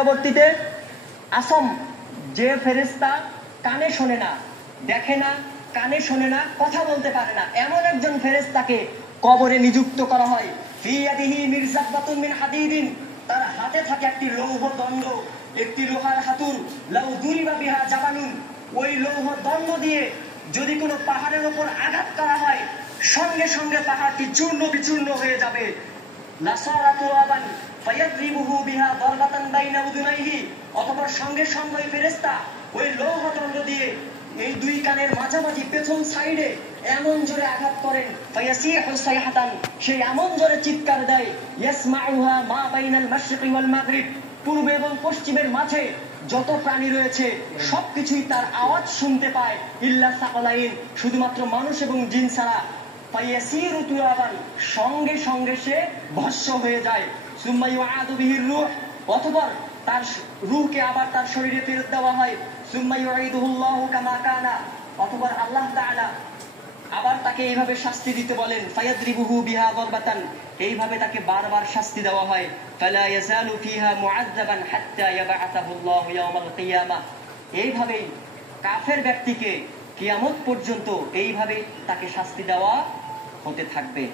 পরবর্তীতে আসম, যে ফেরেশতা কানে শোনে না, দেখে না, কানে শোনে না, কথা বলতে পারে না, এমন একজন ফেরেশতাকে কবরে নিযুক্ত করা হয়। ফি ইয়াদিহি মিরজাবাতুন মিন হাদিদিন, তার হাতে থাকে একটি লৌহ দণ্ড, একটি লোহার হাতুর। লাউ দুরিবা বিহা জাবানুন, ওই লৌহ দণ্ড দিয়ে যদি কোনো পাহাড়ের উপর আঘাত করা হয়, সঙ্গে সঙ্গে পাহাড়টি চূর্ণ বিচূর্ণ হয়ে যাবে। লাসারা তুরাবান ফায়াদরিবুহু বিহা দারবাতান বাইনা উযুনাইহি, অতঃপর সঙ্গে সঙ্গে ফেরেশতা ওই লৌহ দণ্ড দিয়ে এই দুই কানের মাঝামাঝি পেছন সাইডে এমন জোরে আঘাত করেন, ফায়াসিহু সাইহাতান, সে এমন জোরে চিৎকার দেয়, ইয়াসমাউহা মা বাইনাল মাশরিকি ওয়াল মাগরিব, পূর্ব এবং পশ্চিমের মাঝে যত প্রাণী রয়েছে সবকিছুই তার আওয়াজ শুনতে পায়, ইল্লা সাকালাইন, শুধুমাত্র মানুষ এবং জিন ছাড়া। ফায়াসিরু তুরাবান, সঙ্গে সঙ্গে সে ভস্ম হয়ে যায়। সুম্মা ইউআদু বিহির রূহ, অতঃপর তার রূহকে আবার তার শরীরে ফেরত দেওয়া হয়। সুম্মা ইউঈদুহুল্লাহু কামা কানা, অতঃপর আল্লাহ তাআলা আবার তাকে এইভাবে শাস্তি দিতে বলেন। ফায়াদরিবুহু বিহা দারবাতান, এইভাবে তাকে বারবার শাস্তি দেওয়া হয়। ফালা ইয়াজালু ফিহা মুআযযাবান হাত্তা ইয়াবআসাহুল্লাহু ইয়াওমাল কিয়ামাহ, এইভাবেই কাফের ব্যক্তিকে কিয়ামত পর্যন্ত এইভাবে তাকে শাস্তি দেওয়া হতে থাকবে।